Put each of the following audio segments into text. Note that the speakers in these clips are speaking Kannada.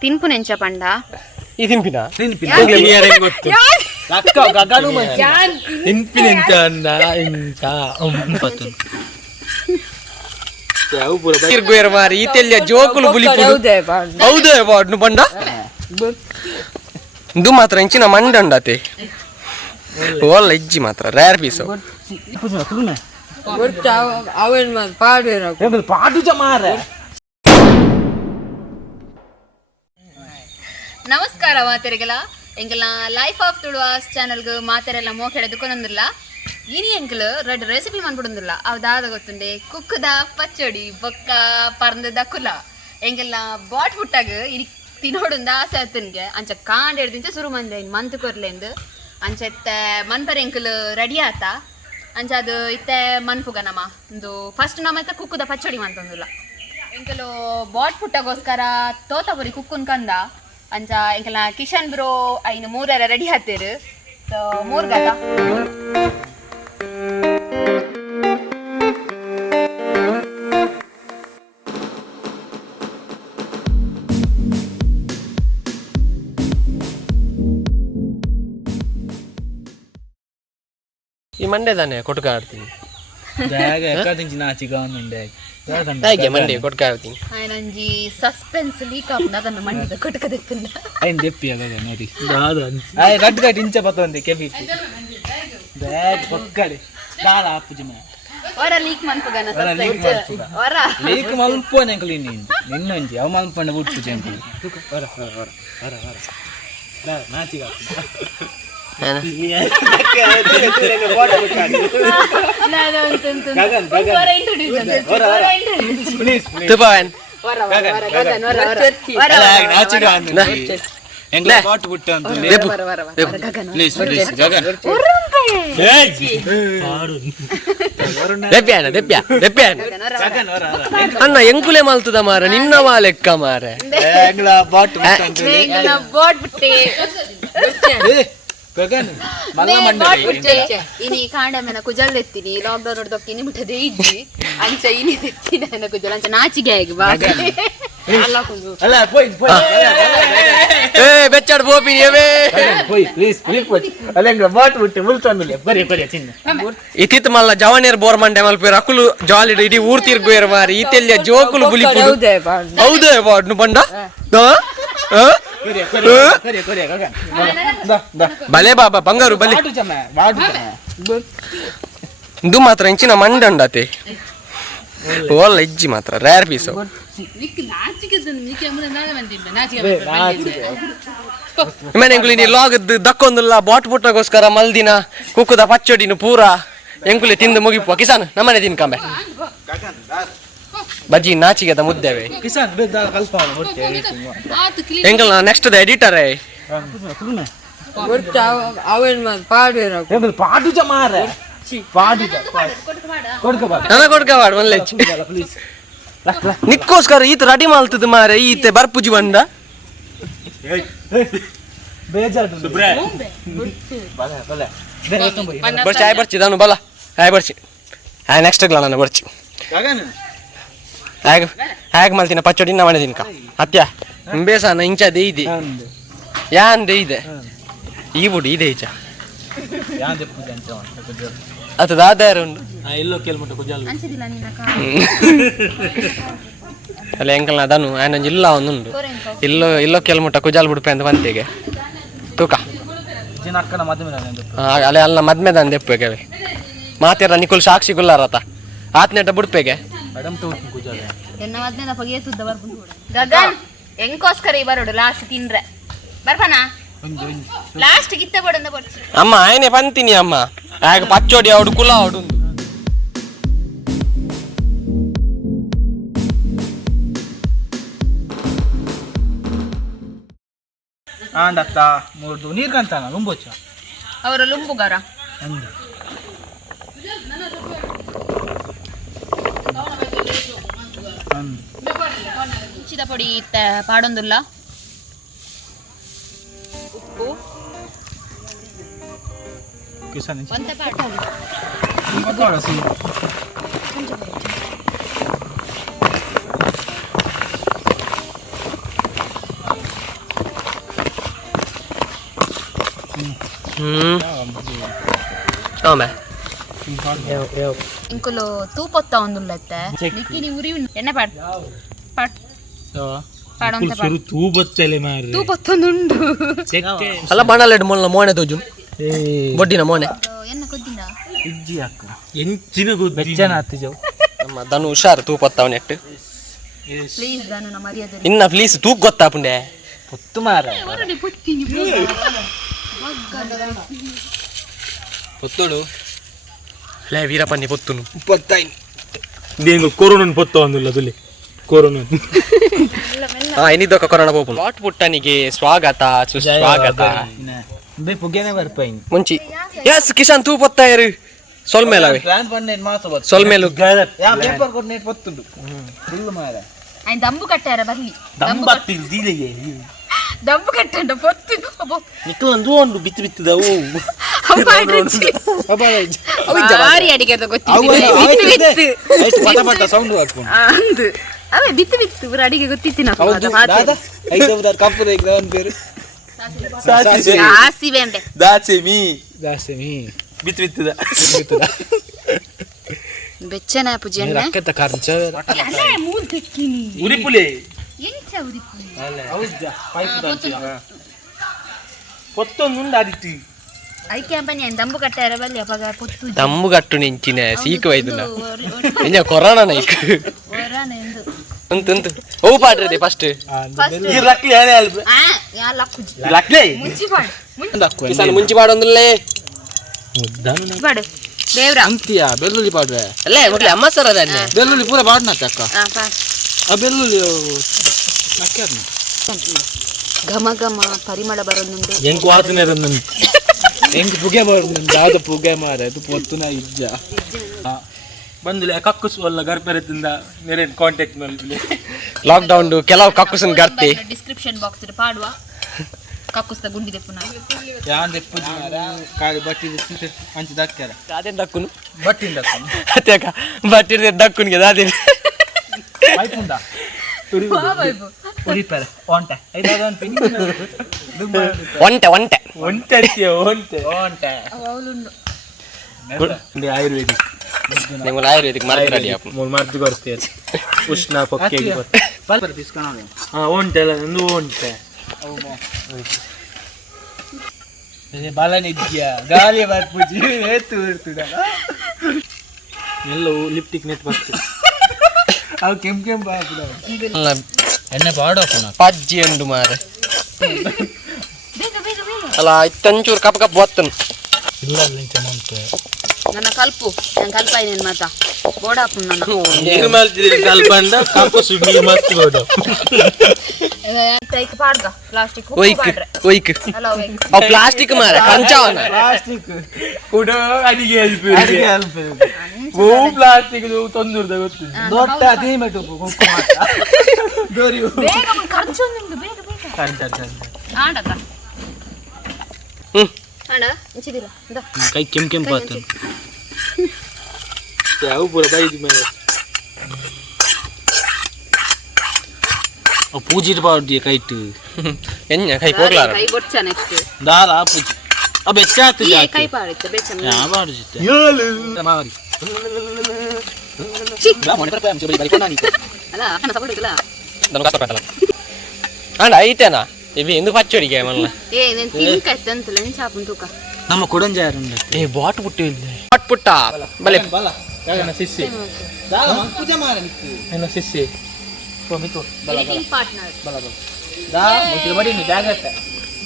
తిన్పునెంచ పండ ಈ ತಿಂಪಿನ ತಿನ್ಪಿನೆಂಚ ಅಂದ ಇಂಚ ತಿರ್ಗುಯರ್ ಮಾರಿ ಈ ತೆಲ್ಯ ಜೋಕುಲು ಬುಲಿ ಹೌದೇ ಬಾಡ್ನು ಬಂಡ ಇದು ಮಾತ್ರ ಇಂಚಿನ ಮಂಡಂಡತೆ ಓಲ್ಲ ಇಜ್ಜಿ ಮಾತ್ರ ರೇರ್ ಪೀಸ್ ನಮಸ್ಕಾರ ಮಾತೆರೆಗಲ ಎಂಕಲ ಲೈಫ್ ಆಫ್ ತುಳುವಾಸ್ ಚಾನಲ್ಗೆ ಮಾತೆರೆಲ್ಲ ಮೋಕೆಡೆದುಕೊಂದಿಲ್ಲ ಇನಿ ಎಂಕಲು ರೆಡ್ ರೆಸಿಪಿ ಮಾಡ್ಬಿಡೊಂದಿಲ್ಲ ಅವದಾದ ಗೊತ್ತುಂಡೆ ಕುಕ್ಕುದ ಪಚ್ಚಡಿ ಬೊಕ್ಕ ಪರಂದದ ಕುಲ ಎಂಕೆಲ್ಲ ಬಾಟ್ ಹುಟ್ಟಾಗ ಇನಿ ತಿನ್ನೋಡುಂದ ಆಸೆ ಆತನ್ಗೆ ಅಂಚ ಕಾಂಡ್ ಹಿಡ್ದಿಂಚ ಶುರು ಮಂದೆ ಮಂತ್ ಕೊರ್ಲೆಂದು ಅಂಚ ಇತ್ತೆ ಮನ್ಪರ ಎಂಕಲು ರೆಡಿ ಆತ ಅಂಚ ಅದು ಇತ್ತೆ ಮನ್ಪುಗ ನಮ ಒಂದು ಫಸ್ಟ್ ನಮ್ಮ ಇತ್ತ ಕುಕ್ಕುದ ಪಚ್ಚಡಿ ಮಂತೊಂದಿಲ್ಲ ಎಂಕಲು ಬಾಟ್ ಪುಟ್ಟಗೋಸ್ಕರ ತೋತಪುರಿ ಕುಕ್ಕುನ್ ಕಂದ ಅಂಚ ಎಂಕಲ ಕಿಶನ್ ಬ್ರೋ ಐನು ಮೂರರ ರೆಡಿ ಹತ್ತಿರು ಸೊ ಮೂರ್ ಗತ ಈ ಮಂಡೆ ತಾನೆ ಕೊಟ್ಕ ಆಡ್ತೀನಿ ಮಂಡೆ ಕೊಟ್ಕ ಆಡ್ತೀನಿ ನಂಜಿ ಸಸ್ಪೆನ್ಸ್ ಲೀಕ್ ಆಪುಂಡು ಅದನ್ನು ಮಂಡಿದ ಕೊಟ್ಕ ದೆಪ್ಪುಂಡ ಐನ್ ದೆಪ್ಪಿ ಆಗದ ನೋಡಿ ಆಯ್ ಗಟ್ ಗಟ್ ಇಂಚ ಪತ್ತೊಂದೆ ಕೆಬಿ ಬ್ಯಾಗ್ ಪಕ್ಕಡೆ ದಾಲ ಆಪುಜಿ ಮನೆ ಒರ ಲೀಕ್ ಮನ್ಪುಗನ ಸಸ್ಪೆನ್ಸ್ ಒರ ಲೀಕ್ ಮಲ್ಪೋನೆ ಅಂಕಲಿ ನಿನ್ನೊಂಜಿ ಅವ ಮಲ್ಪಂಡ ಬುಟ್ಟು ಅಂಕಲಿ ಒರ ಒರ ಒರ ಒರ ಒರ ಲಾ ನಾಚಿಗ ಅಣ್ಣ ಎಂಕುಲೆ ಮಲ್ತದ ಮಾರ ನಿನ್ನ ಲೆಕ್ಕ ಮಾರ ಇನಿ ಕಾಂಡ ಮೇನ ಕುಜಲ್ ತೆತ್ತೀನಿ ಲಾಕ್ಡೌನ್ ಹೊಡ್ದೊಕ್ಕಿ ಇನಿ ಬಿಟ್ಟದೆ ಇಜ್ಜಿ ಅಂಚ ಇನಿ ತೆತ್ತೀನಿ ನನ್ನ ಕುಜಲ್ ಅಂಚ ನಾಚಿಗೆ ಆಗಿ ಬಾ ಅಲ್ಲ ಪೋಯ್ ಏ ಬೆಚ್ಚಾಡ್ ಬೋಪಿನಿ ಏವೇ ಪೋಯ್ ಪ್ಲೀಸ್ ಪ್ಲೀಸ್ ಅಲೆಂಗ ಬಾಟ್ ಬಿಟ್ಟು ಮುಲ್ತಂದುಲೆ ಬರಿ ಬರಿ ಚಿನ್ನ ಇತಿತ್ ಮಲ್ಲ ಜವನೇರ್ ಬೋರ್ ಮಂಡೆ ಮಲ್ಪೇರ ಅಕುಲು ಜಾಲಿ ಇಡೀ ಊರ್ ತಿರ್ಗುಯರ್ ಮಾರಿ ಈ ತೆಲ್ಯ ಜೋಕುಲು ಬುಲಿ ಹೌದೇ ಬಾಡ್ನು ಬಂಡ ಬಲೆ ಬಾಬಾ ಬಂಗಾರು ಬಲೆ ಇದು ಮಾತ್ರ ಇಂಚಿನ ಮಂಡಂಡತೆ ಓಲ್ಲ ಇಜ್ಜಿ ಮಾತ್ರ ರೇರ್ ಪೀಸ್ ಎಂಕುಲಿ ನೀ ಲಾಗ್ ದಕ್ಕೊಂದಿಲ್ಲ ಬಾಟ್ ಪುಟ್ಟಗೋಸ್ಕರ ಮಲ್ದಿನ ಕುಕ್ಕುದ ಪಚ್ಚಡಿನ ಪೂರ ಎಂಕುಲಿ ತಿಂದು ಮುಗಿಪುವ ಕಿಸಾನ್ ನಮ್ಮನೆ ತಿನ್ಕಂಬೆ ಬಜ್ಜಿ ನಾಚಿಗೆದ ಮುದ್ದೇವೆ ಎಂಕಲ್ ನೆಕ್ಸ್ಟ್ ಎಡಿಟರ್ ಕೊಡ್ಕಬಾಡ್ ಒಳ್ಳೆ ನಿಕ್ಕೋಸ್ಕರ ಈತ ರೆಡಿ ಮಾಡ್ತದ ಮಾರೆ ಈತೆ ಬರ್ಪುಜಿ ಬಂಡ ಬರ್ಚಿ ಆಯ್ ಬರ್ಚಿ ನಾನು ಬಲ ಆಯ್ ಬರ್ಚಿ ಆಯ್ ನೆಕ್ಸ್ಟ್ ನಾನು ಬರ್ಚಿ ಹೇಗೆ ಮಲ್ತಿನ ಪಚ್ಚಡಿ ನಮ್ಮನೆ ತಿನ್ಕ ಅತ್ಯ ಬೇಸನ ಇಂಚದೆ ಇದೆ ಯಾನ್ ಇದೆ ಈ ಬುಡಿ ಇದೆ ಈಚ ಅದು ದಾದಾರ ಉಂಡು ಇಲ್ಲೋ ಕೇಳ್ಮಟ್ಟ ಕುಜಾಲು ಅಲ್ಲ ಎಂಕಲ್ನ ಅದನ್ನು ಆಯನಂಜಿ ಇಲ್ಲ ಒಂದುಂಡು ಇಲ್ಲೋ ಕೆಲಮುಟ್ಟ ಕುಜಾಲ್ ಬಿಡ್ಪೆ ಅಂತ ಬಂತೆಗೆ ತೂಕ ಅಲ್ಲೇ ಅಲ್ಲ ಮದ್ಮೆದ ದೆಪ್ಪೆಗೆ ಮಾತಿರ ನಿಕುಲ್ ಸಾಕ್ಷಿ ಗುಲ್ಲಾರತ ಆತ್ನೆಟ ಬಿಡ್ಪೆಗೆ ಗಗನ್ ಎಂಕೋಸ್ಕರ ಬರೋಡು ಲಾಸ್ಟ್ ತಿನ್ರೆ ಬರ್ಪನಾ ಲಾಸ್ಟ್ ಗಿತ್ತ ಬಡಂದ ಬರ್ಚಿ ಅಮ್ಮ ಆಯ್ನೆ ಬಂತೀನಿ ಅಮ್ಮ ಆಗ ಪಚ್ಚೋಡಿ ಅವಡು ಕುಲ ಅವಡು ಆಂಡತ್ತ ಮೂರ್ದು ನೀರ್ ಕಂತಾನ ಲುಂಬೋಚ ಅವರ ಲುಂಬುಗಾರ ಉಚ್ಚಿದ ಪೊಡಿ ಪಾಡೊಂದುಲ್ಲ ಉಪ್ಪು ಒಂತೆ ಪಾಟ ಆಮೆ ఇంకులో తూపొత్త ఉందుల్లైతే నిక్కిని ఉరి ఎన్న పాడు పాడు పాడంత పాడు ತೂಬತ್ತಲೆ ಮಾರ್ರೆ తూపొత్తందుండు ಅಲ್ಲ ಬಣ್ಣಲೆಡ್ ಮೊಲ್ಲ ಮೋನೆ ತೋಜು ಬೊಡ್ಡಿನ ಮೋನೆ ఎన్న కొద్దింద ಇಜ್ಜಿ ಅಕ್ಕ ಎಂಚಿನ ಗುದ್ದಿ ಬೆಚ್ಚನ ಹತ್ತಿಜವು ನಮ್ಮ ದನು ಹುಷಾರು ತೂಪತ್ತಾವ ನೆಟ್ಟು ప్లీజ్ దాను నా మర్యాద ಇನ್ನ ಪ್ಲೀಸ್ ತೂಕ್ ಗೊತ್ತಾ ಪುಂಡೆ ಪೊತ್ತು ಮಾರ ఎవరని పొత్తిని ಪೊತ್ತೋಡು ಲೇ ವೀರಪ್ಪನಿ ಪೊತ್ತುನು ಪೊತ್ತೈ ದೇಂಗು ಕೊರೋನನ್ ಪೊತ್ತ ಒಂದಿಲ್ಲ ತುಲಿ ಕೊರೋನನ್ ಇನ್ನಿದ್ದೊಕ್ಕ ಕೊರೋನಾ ಪೋಪುನು ಬಾಟ್ ಪುಟ್ಟನಿಗೆ ಸ್ವಾಗತ ಸುಸ್ವಾಗತ ಬೇ ಪುಗ್ಗೆನೆ ಬರ್ಪೈ ಮುಂಚಿ ಎಸ್ ಕಿಶನ್ ತೂಪತ್ತ ಇರು ಸೊಲ್ಮೇಲವೆ ಪ್ಲಾನ್ ಪನ್ನೆ ಮಾತ ಬತ್ತ ಸೊಲ್ಮೇಲು ಯಾ ಪೇಪರ್ ಕೊಡ್ನೆ ಪೊತ್ತುಂಡು ಫುಲ್ ಮಾರ ఆయన దమ్ము కట్టారా బల్లి ದಂಬತ್ತಿ ದೀಲೆಗೆ దమ్ము కట్టండ పొత్తు అబ్బో ನಿಕ್ಕಲಂದು ಒಂದು ಬಿತ್ತು ಬಿತ್ತದವು ಭಾರಿ ಅಡಿಗೆ ಗೊತ್ತಿತ್ತು ಪಟ ಪಟ ಸೌಂಡ್ ಹಾಕೊಂಡು ಅಂದು ಅವೇ ಬಿತ್ತು ಬಿತ್ತು ಇವ್ರ ಅಡಿಗೆ ಗೊತ್ತಿತ್ತಿನ ಐದವದಾರ ಕಪ್ಪು ದೇಗ ಅವನ ಪೇರು ಸಾಸಿವೆ ಅಂಬೆ ದಾಸೆಮಿ ಬಿತ್ತು ಬಿತ್ತದ ಬೆಚ್ಚನ ಪೂಜೆ ರಕ್ಕತ ಖರ್ಚ ಮೂಲ್ ತೆಕ್ಕಿನಿ ಉರಿಪುಲೆ ಎಂಚ ಉರಿಪುಲಿ ಹೌದಾ ಪೈಪ್ ದಾಚಿ ಪೊತ್ತೊಂದು ಆದಿತ್ತು ಅದಕ್ಕೆ ಬನ್ನಿ ఆయన దమ్ము కట్టారా బల్లి అపగ పొత్తు ದಮ್ಮು ಗಟ್ಟು ನಿಂಚಿನ ಸೀಕು ವೈದುನ ಇನ್ನ ಕೊರೋನಾ ನೈಕ್ ఓరానే ఎందు ಅಂತು ಓ ಪಾಡ್ರದೆ ಫಸ್ಟ್ ಈ ರಕ್ಲಿ ಏನೇ ಅಲ್ಬ ఆ యా లక్కుజి ರಕ್ಲಿ ಮುಂಚಿ ಪಾಡು ಮುಂದಕ್ಕು ಕಿಸಾನ್ ಮುಂಚಿ ಪಾಡೊಂದುಲ್ಲೆ ಮುದ್ದಾನು ಪಾಡು ದೇವ್ರ ಅಂತಿಯಾ ಬೆಳ್ಳುಳ್ಳಿ ಪಾಡ್ರೆ ಅಲ್ಲೇ ಮಕ್ಳೆ ಅಮ್ಮ ಸರ್ ಅದನ್ನೇ ಬೆಳ್ಳುಳ್ಳಿ ಪೂರ ಪಾಡ್ನ ಅಕ್ಕ ఆ పాడు ಆ ಬೆಳ್ಳುಳ್ಳಿ ನಕ್ಕ್ಯಾರ್ನ ಘಮ ಘಮ ಪರಿಮಳ ಬರೋದುಂಡು ಎಂಕು ವಾಸನೆ ಇರೋದು ಎಂಕು ಪುಗೆ ಬರೋದು ಯಾವ್ದು ಪುಗೆ ಮಾರ ಅದು ಪೊತ್ತುನ ಇಜ್ಜ ಬಂದಿಲ್ಲ ಕಕ್ಕುಸ್ ಒಲ್ಲ ಗರ್ಭರದಿಂದ ಮೇರೆ ಕಾಂಟ್ಯಾಕ್ಟ್ ನಲ್ಲಿ ಲಾಕ್ಡೌನ್ ಕೆಲವು ಕಕ್ಕುಸನ್ ಗರ್ತಿ ಡಿಸ್ಕ್ರಿಪ್ಷನ್ ಬಾಕ್ಸ್ ಇರು ಪಾಡುವ ಕಕ್ಕುಸ್ತ ಗುಂಡಿದೆ ಪುನಃ ಯಾನ್ ದೆಪ್ಪುಜಿ ಮಾರ ಕಾಗೆ ಬಟ್ಟಿ ದೆತ್ತಿ ಅಂಚಿ ದಕ್ಕ್ಯಾರ ಅದೇನ್ ದಕ್ಕುನು ಬಟ್ಟಿಂದ ದಕ್ಕನು ಅತ್ಯಾಕ ಬಟ್ಟಿರ್ದೆ ದಕ್ಕುನ್ಗೆ ಅದೇ ಆಯ್ತುಂದ ಉರಿಪರೆ ಒಂಟೆ ಐದಾದ ಒಂದು ಪಿನಿ ಒಂಟೆ ಒಂಟೆ ಒಂಟೆ ಒಂಟೆ ಒಂಟೆ ಅವಳುಂಡು ಇಲ್ಲಿ ಆಯುರ್ವೇದಿಕ್ ನಿಮ್ಮಲ್ಲಿ ಆಯುರ್ವೇದಿಕ್ ಮಾರ್ತಾಡಿ ಅಪ್ಪ ಮರ್ದು ಬರ್ತೇವೆ ಉಷ್ಣ ಪೊಕ್ಕೆಗೆ ಒಂಟೆ ಅಲ್ಲ ಒಂದು ಒಂಟೆ ಬಾಲನಿದ್ಯ ಗಾಳಿ ಬರ್ಪುಜಿ ಏತು ಇರ್ತದ ಎಲ್ಲವೂ ಲಿಪ್ಟಿಕ್ ನೆಟ್ ಬರ್ತದೆ ಅವು ಕೆಂಪು ಎಣ್ಣೆ ಬಾಡೋಪನ ಪಜ್ಜಿ ಉಂಡು ಮಾರೆ ಅಲ್ಲ ಇತ್ತಂಚೂರು ಕಪ್ ಕಪ್ ಬತ್ತನು ಇಲ್ಲ ಚೆನ್ನಾಗಿ ನನ್ನ ಕಲ್ಪು ನಾನು ಕಲ್ಪ ಏನೇನು ಮಾತಾ ಬೋಡಾಪು ನನ್ನ ನೀರು ಮಾಡ್ತಿದ್ರೆ ಕಲ್ಪಂಡ ಕಾಪಸು ನೀರು ಮಸ್ತ್ ಬೋಡ ತೈಕ್ ಪಾಡ್ಗ ಪ್ಲಾಸ್ಟಿಕ್ ಒಯ್ಕ್ ಒಯ್ಕ್ ಅಲ್ಲ ಒಯ್ಕ್ ಅವು ಪ್ಲಾಸ್ಟಿಕ್ ಮಾರೆ ಕಂಚಾವನ ಪ್ಲಾಸ್ಟಿಕ್ ಕೂಡ ಅಡಿಗೆ ಹೆಲ್ಪ್ ಓ ಪ್ಲಾಸ್ಟಿಕ್ ತೊಂದೂರ್ದ ಗೊತ್ತಿಲ್ಲ ದೊಡ್ಡ ಅದೇಮೆಟು ಕುಂಕುಮ ದೋರಿ ಬೇಗ ಖರ್ಚು ನಿಮ್ದು ಬೇಗ ಬೇಗ ಕಂಟ ಆಡಕ ಆಡ ಇಂಚಿದಿರ ಇಂದ ಕೈ ಕೆಂಪು ಆತು ಯಾವ ಪೂರ ಬೈದು ಮೇಲೆ ಪೂಜಿಟ್ ಬಾಡ್ದಿ ಕೈಟ್ ಎನ್ನ ಕೈ ಹೋಗ್ಲಾರ ಕೈ ಬೊಚ್ಚ ನೆಕ್ಸ್ಟ್ ದಾರ ಪೂಜಿ ಅಬೆ ಚಾತು ಈ ಕೈ ಪಾಡಿತ್ತೆ ಬೆಚ್ಚ ಯಾ ಬಾಡ್ಜಿತೆ ಹೇಳು ಮಾರಿ ಬಾ ಮನೆ ಪರ ಅಂಚೆ ಬೈ ಬೈಕೋಣ ನೀ ಅಲ್ಲ ಅಣ್ಣ ಸಪೋರ್ಟ್ ನಾನು ಕಾಸ ಕಟ್ಟಲ್ಲ ಅಂಡ ಐತೇನಾ ಇವಿ ಎಂದು ಪಚ್ಚಡಿಗೆ ಮಲ್ಲ ಏ ನಾನು ತಿನ್ಕೈತೆ ಅಂತಲ್ಲ ನೀನು ಚಾಪುನ್ ತೂಕ ನಮ್ಮ ಕೊಡಂಜಾರು ಏ ಬಾಟ್ ಪುಟ್ಟ ಇಲ್ಲ ಬಾಟ್ ಪುಟ್ಟ ಬಲೆ ಬಲ ಯಾಗನ ಸಿಸ್ಸಿ ದಾಲ ಪೂಜೆ ಮಾರ ನಿಕ್ಕು ಎನ್ನ ಸಿಸ್ಸಿ ಮಿತು ಬಲ ಬಲ ಪಾರ್ಟ್ನರ್ ಬಲ ಬಲ ದಾ ಮುಟ್ಟಿ ಬಡಿ ನೀ ಜಾಗ್ರತೆ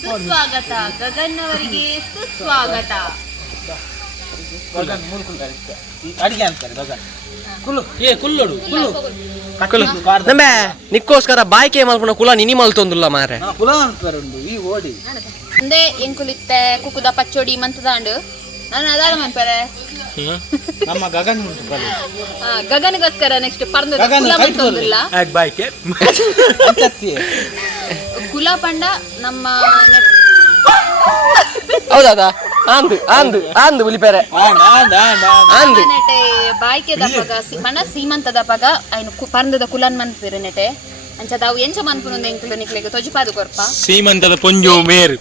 ಸುಸ್ವಾಗತ ಗಗನ್ ಅವರಿಗೆ ಸುಸ್ವಾಗತ ಗಗನ್ ಮೂಲ್ಕುಲ್ ಕರಿಸ್ತೆ ಅಡಿಗೆ ಅಂತಾರೆ ಗಗನ್ ಕುಲ್ಲು ಏ ಕುಲ್ಲೋಡು ಕುಲ್ಲು ನಮ್ಮೆ ನಿಕ್ಕೋಸ್ಕರ ಬಾಯ್ಕೆ ಮಲ್ಪನ ಕುಲ ನಿನಿ ಮಲ್ತೊಂದುಲ್ಲ ಮಾರೆ ಕುಲ ಅಂತಾರುಂಡು ಈ ಓಡಿ ಅಂದೆ ಎಂಕುಲಿತ್ತೆ ಕುಕ್ಕುದ ಪಚ್ಚೋಡಿ ಮಂತದಾಂಡು ನಾನು ಅದಾದ ಮನ್ಪರೆ ನಮ್ಮ ಗಗನ್ ಉಂಟು ಕಲಿ ಗಗನ್ಗೋಸ್ಕರ ನೆಕ್ಸ್ಟ್ ಪರ್ದ ಗಗನ್ ಕುಲ ಕೈಟ್ ಮಂತೊಂದಿಲ್ಲ ಯಾಕೆ ಬಾಯ್ಕೆ ಅಂತತ್ತಿ ಕುಲ ಪಂಡ ನಮ್ಮ ಹೌದಾದ ಆಂದು ಆಂದು ಆಂದು ಉಲಿಪೇರೆ ಆಂದು ನೆಟೆ ಬಾಯ್ಕೆ ದಪ್ಪಗ ಮನ ಸೀಮಂತ ದಪ್ಪಗ ಐನು ಪರ್ದದ ಕುಲನ್ ಮನ್ಪಿರೆ ನೆಟೆ ಅಂಚ ಅವು ಎಂಚ ಮನ್ಪುನೊಂದು ಎಂಕ್ಲು ನಿಕ್ಲೆಗ್ ತೊಜಿಪಾದು ಕೊರ್ಪ ಸೀಮಂತದ ಪೊಂಜು ಮೇರು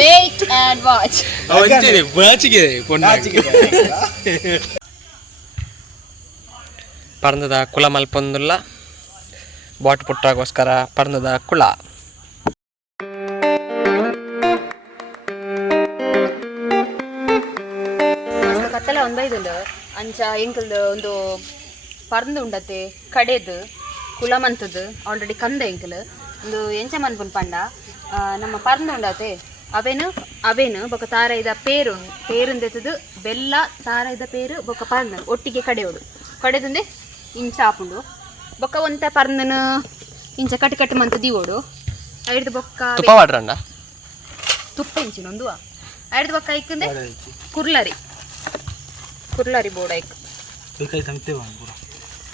ವೇಟ್ ಅಂಡ್ ವಾಚ್. ಪರ್ಂದದ ಕುಲ ಮಲ್ಪೊಂದುಲ್ಲ ಬಾಟ್ ಪುಟ್ಟಾಗೋಸ್ಕರ ಪರ್ಂದದ ಕುಳ. ಕತ್ತಲ ಒಂದು ಬೈದುಂಡು ಅಂಚ ಎಂಕಲ್ದು ಒಂದು ಪರ್ಂದು ಉಂಡತೆ ಕಡೆದು ಕುಲ ಮಂತದ್ದು ಆಲ್ರೆಡಿ ಕಂದ ಎಂಕಲ್ ಒಂದು ಎಂಚ ಮನ್ಪುನ್ ಪಂಡ ನಮ್ಮ ಪರ್ಂದು ಉಂಡತೆ ಅವೇನು ಬೊಕ ತಾರೈದ ಪೇರುಂದೆತದು ಬೆಲ್ಲ ತಾರೈದ ಪೇರು ಬೊಕ ಪರ್ಂದು ಒಟ್ಟಿಗೆ ಕಡೆಯೋಡು ಕಡೆದುಂದೆ ಇಂಚ ಆಪುಂಡು ಬೊಕ್ಕ ಒಂತ ಪರ್ಂದನು ಇಂಚ ಕಟ್ಟಿ ಮಂತು ದಿವೋಡು ಐಡ್ದು ಬೊಕ್ಕ ತುಪ್ಪ ವಾಡ್ರಂಡ ತುಪ್ಪ ಇಂಚಿನೊಂದು ಐಡ್ದು ಬೊಕ್ಕ ಐಕಂದೆ ಕುರ್ಲಾರಿ ಬೋರ್ಡ್ ಐಕ್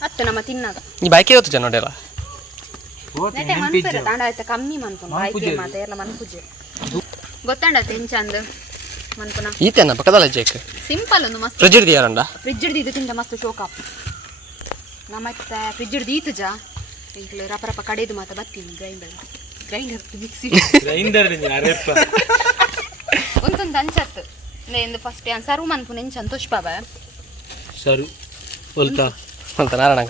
ಅತ್ತೆ ನಮ್ಮ ತಿನ್ನಾಗ ಈ ಬೈಕೆ ಇವತ್ತು ಜನ ನೋಡಿಲ್ಲ ನೆಟ್ಟೆ ಮನ್ಪೆರ ತಾಂಡ ಆಯ್ತ ಕಮ್ಮಿ ಮನ್ಪುನು ಬಾಯ್ಕೆ ಮಾತ ಎಲ್ಲ ಮನ್ಪುಜೆ ಗೊತ್ತಾಂಡತ್ತೆ ಹೆಂಚ ಅಂದ್ ಮನ್ಪುನ ಈತೇನ ಪಕ್ಕದಲ್ಲ ಜೇಕ್ ಸಿಂಪಲ್ ಒಂದು ಮಸ್ತ್ ಫ್ರಿಜ್ ಹಿಡಿಯಾರಂಡ ಫ್ರಿಜ್ ಹಿಡಿದು ತಿಂದ ಮಸ್ತ್ ಶೋಕಾಪ್ ನಮ್ಮತ್ತೆ ಫ್ರಿಜ್ ಹಿಡಿದು ಈತಜ ಇಂಕ್ಲು ರಪ ಕಡೆದು ಮಾತ ಬತ್ತೀನಿ ಗ್ರೈಂಡರ್ ಮಿಕ್ಸಿ ಒಂದೊಂದು ಅಂಚತ್ತು ಎಂದು ಫಸ್ಟ್ ಏನು ಸರ್ವ್ ಮನ್ಪುನ ಹೆಂಚ ಸಂತೋಷ್ ಬಾಬ ಸರು ಹೊಲ್ತಾ ಅಂತ ನಾರಾಯಣ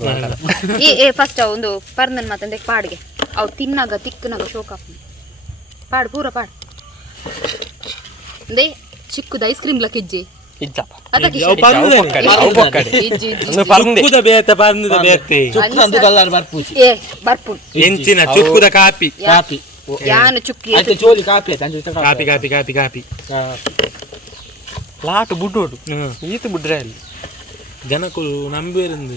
ಏ ಫಸ್ಟ್ ಒಂದು ಪರ್ನನ್ ಮಾತಂದೆ ಪಾಡ್ಗೆ ಅವು ತಿನ್ನಾಗ ತಿಕ್ಕನಾಗ ಶೋಕಾಪ್ ಪಾಡು ಪೂರ ಪಾಡು ದೇ ಚಿಕ್ಕದ ಐಸ್ ಕ್ರೀಮ್ ಲಕ್ಕಿಜ್ಜಿ ಇಜ್ಜಪ್ಪ ಅದಕ್ಕೆ ಬರ್ಪುನ್ ಎಂಚಿನ ಚುಕ್ಕುದ ಕಾಪಿ ಯಾನು ಚುಕ್ಕಿ ಚೋಲಿ ಕಾಪಿ ಕಾಪಿ ಕಾಪಿ ಕಾಪಿ ಕಾಪಿ ಲಾಟು ಬುಡ್ಡೋಡು ಈತ ಬುಡ್ರೆ ಅಲ್ಲಿ ಜನಕ್ಕೂ ನಂಬೇರಿಂದು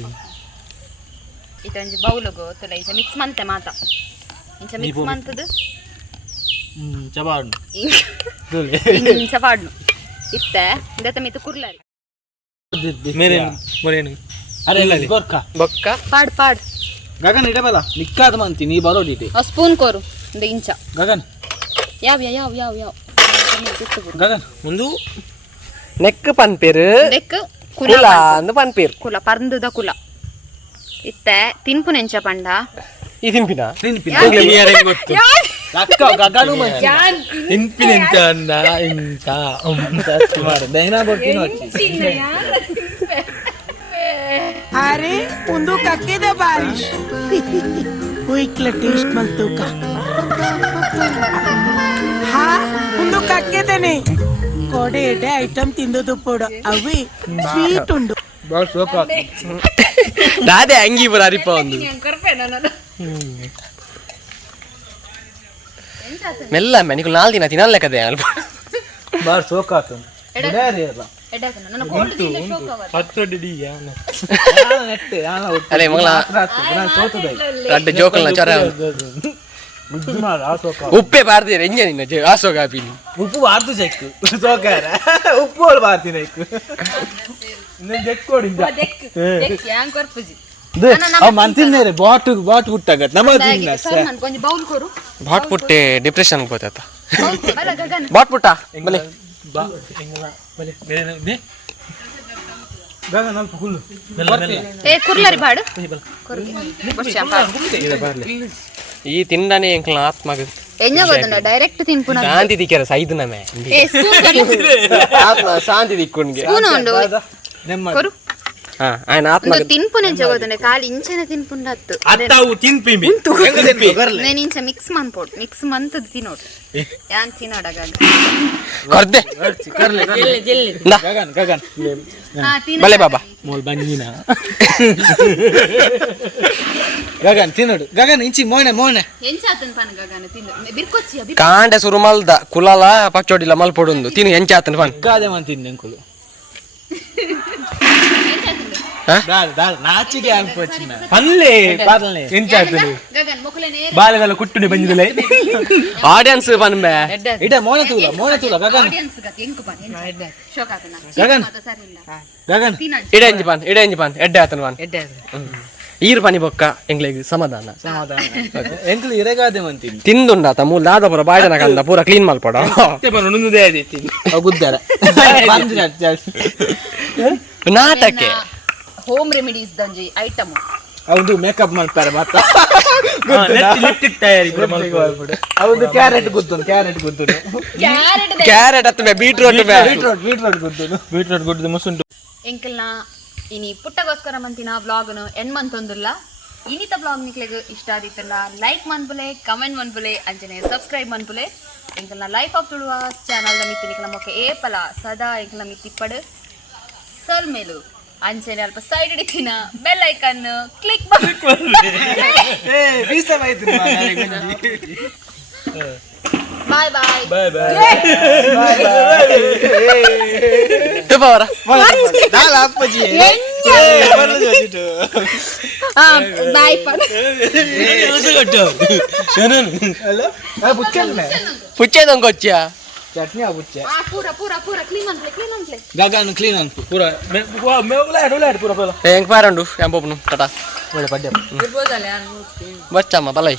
ಇದಂಜಿ ಬೌಲುಗು ತುಲ ಇಂಚ ಮಿಕ್ಸ್ ಮಂತೆ ಮಾತ ಇಂಚ ಮಿಕ್ಸ್ ಮಂತದು ಚಬಾಡು ಇಂಚ ಪಾಡ್ನು ಇತ್ತೆ ಇಂದತ ಮಿತ್ತು ಕುರ್ಲಾರಿ ಮೊರೇನು ಅರೆ ಗೊರ್ಕ ಬೊಕ್ಕ ಪಾಡ್ ಗಗನ್ ಇಡಬಲ್ಲ ನಿಕ್ಕಾದ ಮಂತಿ ನೀ ಬರೋಡಿಟೆ ಆ ಸ್ಪೂನ್ ಕೋರು ಒಂದು ಇಂಚ ಗಗನ್ ಯಾವ ಗಗನ್ ಒಂದು ನೆಕ್ ಪನ್ಪೇರು ನೆಕ್ ಕುಲ ಅಂದು ಪನ್ಪೇರು ಕುಲ ಪರ್ಂದುದ ಕುಲ ಇತ್ತೆ ತಿನ್ಪು ನೆಂಚ ಪಂಡ ಈ ತಿಂಪಿನ ಗೊತ್ತು ಅಕ್ಕ ಗಗನು ಮಂತಿ ಇಂಪಿನೆಂತ ಅಂದ ಇಂತ ಮಾಡ ದೈನಾ ಬರ್ತೀನಿ వచ్చి अरे उंदू कक्के दे बारिश हुईक्ले टेस्ट मलतू का हाँ उंदू कक्के दे नहीं कोडे एडे ಐಟಮ್ ತಿಂದುದು ಪೋಡ ಅವಿ ಸ್ವೀಟ್ ಉಂಡು ಬಾಳ್ ಸೋಪ ದಾದೆ ಅಂಗಿ ಬರ ಅರಿಪ ಒಂದು ಮೆಲ್ಲ ಮೆನಿಕು 4 ದಿನ ತಿನ್ನಲ್ಲ ಕದೆ ಅಲ್ಪ ಬಾಳ್ ಸೋಕಾತು ಬಿಡಾರಿ ಅಲ್ಲ ನೆಟ್ಟೆ ಅಲೆ ಮಗಳ ನಾನು ಸೋತದೆ ರಡ್ಡ ಜೋಕಲ್ನ ಚರ ಮುದ್ದು ಮಾಡ ಆ ಸೋಕ ಉಪ್ಪೆ ಬಾರ್ದಿರ ಎಂಜ ನಿನ್ನ ಆಸೋ ಕಾಪಿ ಉಪ್ಪು ಬಾರ್ದು ಚೆಕ್ ಸೋಕಾರ ಉಪ್ಪು ಅವ್ರು ಬಾರ್ತೀನಿ ಇನ್ನು ಚೆಕ್ ಕೊಡಿ ಮಂತಿಂದೇರೆ ಬಾಟ್ ಬಿಟ್ಟಾಗ ನಮ್ಮ ಕೊಂಚ ಬೌಲ್ ಕೋರು ಬಾಟ್ ಪುಟ್ಟೆ ಡಿಪ್ರೆಷನ್ ಹೋಗ್ತೈತ ಬಾಟ್ ಪುಟ್ಟ ಬಲೆ ಗಗನ್ ಅಲ್ಪ ಹುಲ್ಲು ಏ ಕುರ್ಲಾರಿ ಬಾಡು ಈ ತಿಂಡನೆ ಎಂಕ್ಲ ಆತ್ಮಗ ಎಂಜ ಗೊತ್ತುಂಡ ಡೈರೆಕ್ಟ್ ತಿನ್ಪುನ ಶಾಂತಿ ದಿಕ್ಕರ ಸೈದು ನಮೆ ಏ ಸ್ಪೂನ್ ಆತ್ಮ ಶಾಂತಿ ದಿಕ್ಕೊಂಡ್ಗೆ ಸ್ಪೂನ್ ಉಂಡು ನೆಮ್ಮ ಕೊರು ಹಾ ಆಯ್ನ ಆತ್ಮ ಒಂದು ತಿನ್ಪುನ ಎಂಚ ಗೊತ್ತುಂಡ ಕಾಲಿ ಇಂಚನ ತಿನ್ಪುಂಡತ್ತು ಅತ್ತಾವು ತಿನ್ಪಿಮಿ నేను ఇంచ మిక్స్ మన్పోడు మిక్స్ మంతది తినోడు యాన్ తినోడగ ಕೊರ್ದೆ ಗಗನ್ ಗಗನ್ ಬಲೆ ಬಾಬಾ ಮೋಲ್ ಬಂಜಿನ ಗಗನ್ ತಿನ್ನೋಡು ಗಗನ್ ಇಂಚಿ ಮೋನೆ ಎಂಚಾತನ್ ಪನ ಗಗನ ತಿನ್ನು ಬಿರ್ಕೊಚ್ಚಿ ಕಾಂಡೆ ಸುರು ಮಲ್ದ ಕುಲಾಲ ಪಚ್ಚೋಡಿಲ್ಲ ಮಲ್ಪೊಡುಂದು ತಿನ್ನು ಎಂಚಾತನ ಪನ್ ಕಾದೆ ಮಂತಿನ್ ನೆಂಕುಲು ನಾಚಿಗೆ ಅನ್ಪೋಚಿನ ಪಲ್ಲೆ ಪಾರ್ಲೆ ಎಂಚಾತನು ಗಗನ್ ಮೊಕಲೆನೆ ಬಾಲೆದಲ್ಲ ಕುಟ್ಟುನೆ ಬಂಜಿದಲೆ ಆಡಿಯನ್ಸ್ ಪನ್ಬೆ ಇಡ ಮೋನೆ ತೂಲ ಗಗನ್ ಆಡಿಯನ್ಸ್ ಗತ ಎಂಕು ಪನ ಎಂಚ ಶೋಕಾತನ ಗಗನ್ ಮತ ಸರಿ ಇಲ್ಲ ಗಗನ್ ತಿನ್ನ ಇಡೆ ಎಂಜಿ ಪನ್ ಎಡ್ಡೆ ಆತನ ಪನ್ ಈರ್ ಪನಿ ಬೊಕ್ಕ ಎಂಗ್ಲೆಗ್ ಸಮಾಧಾನ ಎಂಕ್ಲು ಇರೆಗಾದೆ ಮಂತಿನ್ ತಿಂದುಂಡಾತ ಮೂಲ ದಾದ ಪುರ ಬಾಯ್ದನ ಕಂದ ಪೂರ ಕ್ಲೀನ್ ಮಲ್ಪಡ ನುಂದುದೇ ಆದಿತ್ತಿ ಗುದ್ದಾರ ನಾಟಕ್ಕೆ ಹೋಮ್ ರೆಮಿಡೀಸ್ ದಂಜಿ ಐಟಮ್ ಅವನು ಮೇಕಪ್ ಮಾಡ್ತಾರೆ ಮಾತ್ರ ಲಿಪ್ಟಿಕ್ ತಯಾರಿ ಕೂಡ ಮಾಡ್ಬೋದು. ಅವನು ಕ್ಯಾರೆಟ್ ಗುತ್ತುನು ಕ್ಯಾರೆಟ್ ಗುತ್ತುನು ಕ್ಯಾರೆಟ್ ಕ್ಯಾರೆಟ್ ಹತ್ತು ಬೀಟ್ರೋಟ್ ಬೀಟ್ರೋಟ್ ಗುತ್ತುನು ಬೀಟ್ರೂಟ್ ಗುಡ್ಡದ ಮುಸುಂಟು ಎಂಕಲ್ನ ಇನಿ ಪುಟ್ಟಗೋಸ್ಕರ ಮಂತಿನ ವ್ಲಾಗ್ನು ಎಂಡ್ ಮಂತೊಂದುಲ್ಲ ಇನಿತ ವ್ಲಾಗ್ ನಿಕ್ಲೆಗ್ ಇಷ್ಟ ಆದಿತ್ತಲ್ಲ ಲೈಕ್ ಮನ್ಪುಲೆ ಕಮೆಂಟ್ ಮನ್ಪುಲೆ ಅಂಚನೆ ಸಬ್ಸ್ಕ್ರೈಬ್ ಮನ್ಪುಲೆ ಎಂಕಲ್ನ ಲೈಫ್ ಆಫ್ ತುಳುವಾಸ್ ಚಾನಲ್ದ ಮಿತ್ತು ನಿಕ್ಲ ಮೊಕ್ಕ ಏಪಲ ಸದಾ ಎಂಕಲ್ನ ಮಿತ್ತಿಪ್ಪಡು ಸಲ್ ಮೇಲು ಅಂಚನೆ ಅಲ್ಪ ಸೈಡ್ ಹಿಡಿತಿನ ಬೆಲ್ ಐಕನ್ ಕ್ಲಿಕ್ ಬಾಯ್ ಬಾಯ್ ಬಾಯ್ ಬಾಯ್ ತುಪ್ಪವರ ಅಪ್ಪಾಜಿ ಬಾಯ್ ಪಡ ಪುಚ್ಚೇದಂಗೆ వచ్చా ಚಟ್ನಿ ಆಗುಚ್ಚೆ ಪೂರ ಪೂರ ಪೂರ ಕ್ಲೀನ್ ಅನ್ಪ್ಲೆ ಗಗನ್ ಕ್ಲೀನ್ ಅನ್ಪು ಪೂರ ಉಲಾಡ್ ಪೂರ ಪೂರ ಹೆಂಗ್ ಪಾರಂಡು ಎಂಪೊಪ್ಪನು ಟಾಟಾ ಒಳ್ಳೆ ಪಡ್ಡೆ ಬಚ್ಚಮ್ಮ ಬಲೈ